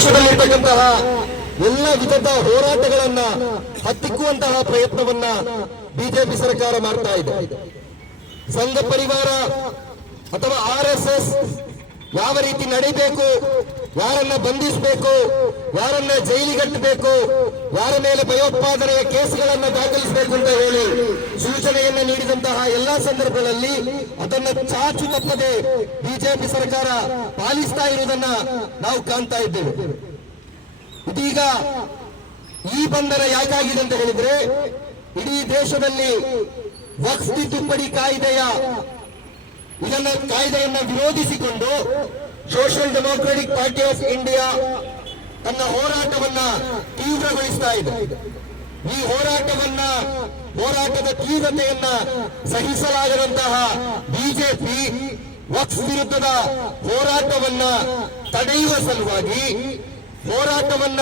ದೇಶದಲ್ಲಿರ್ತಕ್ಕಂತಹ ಎಲ್ಲ ವಿಧದ ಹೋರಾಟಗಳನ್ನ ಹತ್ತಿಕ್ಕುವಂತಹ ಪ್ರಯತ್ನವನ್ನ ಬಿಜೆಪಿ ಸರ್ಕಾರ ಮಾಡ್ತಾ ಇದೆ. ಸಂಘ ಪರಿವಾರ ಅಥವಾ RSS ಯಾವ ರೀತಿ ನಡೀಬೇಕು, ಯಾರನ್ನ ಬಂಧಿಸಬೇಕು, ಯಾರನ್ನ ಜೈಲಿಗಟ್ಟಬೇಕು, ಯಾರ ಮೇಲೆ ಭಯೋತ್ಪಾದನೆಯ ಕೇಸ್ಗಳನ್ನ ದಾಖಲಿಸಬೇಕು ಅಂತ ಹೇಳಿ ಸೂಚನೆಯನ್ನ ನೀಡಿದಂತಹ ಎಲ್ಲಾ ಸಂದರ್ಭಗಳಲ್ಲಿ ಅದನ್ನ ಚಾಚು ತಪ್ಪದೆ ಬಿಜೆಪಿ ಸರ್ಕಾರ ಪಾಲಿಸ್ತಾ ಇರುವುದನ್ನ ನಾವು ಕಾಣ್ತಾ ಇದ್ದೇವೆ. ಇದೀಗ ಈ ಬಂಧನ ಯಾಕಾಗಿದೆ ಅಂತ ಹೇಳಿದ್ರೆ, ಇಡೀ ದೇಶದಲ್ಲಿ ವಕ್ಫ್ ತಿದ್ದುಪಡಿ ಕಾಯ್ದೆಯನ್ನ ವಿರೋಧಿಸಿಕೊಂಡು Social Democratic Party of India ತನ್ನ ಹೋರಾಟವನ್ನ ತೀವ್ರಗೊಳಿಸ್ತಾ ಇದೆ. ಈ ಹೋರಾಟದ ತೀವ್ರತೆಯನ್ನ ಸಹಿಸಲಾಗದಂತಹ ಬಿಜೆಪಿ ವಕ್ಫ್ ವಿರುದ್ಧದ ಹೋರಾಟವನ್ನ ತಡೆಯುವ ಸಲುವಾಗಿ, ಹೋರಾಟವನ್ನ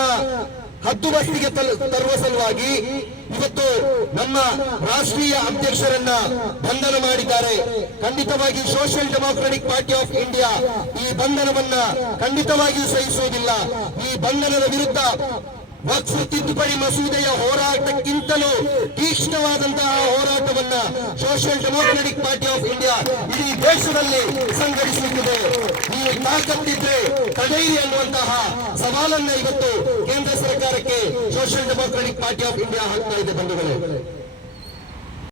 ಹದ್ದುಬಸ್ತಿಗೆ ತರುವ ಸಲುವಾಗಿ ಇವತ್ತು ನಮ್ಮ ರಾಷ್ಟ್ರೀಯ ಅಧ್ಯಕ್ಷರನ್ನ ಬಂಧನ ಮಾಡಿದ್ದಾರೆ. ಖಂಡಿತವಾಗಿ social Democratic Party of India ಈ ಬಂಧನವನ್ನ ಖಂಡಿತವಾಗಿಯೂ ಸಹಿಸುವುದಿಲ್ಲ. ಈ ಬಂಧನದ ವಿರುದ್ಧ ವಕ್ಫ್ ತಿದ್ದುಪಡಿ ಮಸೂದೆಯ ಹೋರಾಟಕ್ಕಿಂತಲೂ ತೀಕ್ಷ್ಣವಾದಂತಹ ಹೋರಾಟವನ್ನ Social Democratic Party of India ಇಡೀ ದೇಶದಲ್ಲಿ ಸಂಘಟಿಸುತ್ತಿದೆ. ನೀವು ತಾಕತ್ತಿದ್ರೆ ತಡೆಯಿರಿ ಅನ್ನುವಂತಹ ಸವಾಲನ್ನ ಇವತ್ತು ಕೇಂದ್ರ ಸರ್ಕಾರಕ್ಕೆ social Democratic Party of India ಹಾಕ್ತಾ ಇದೆ ಬಂಧುಗಳೇ.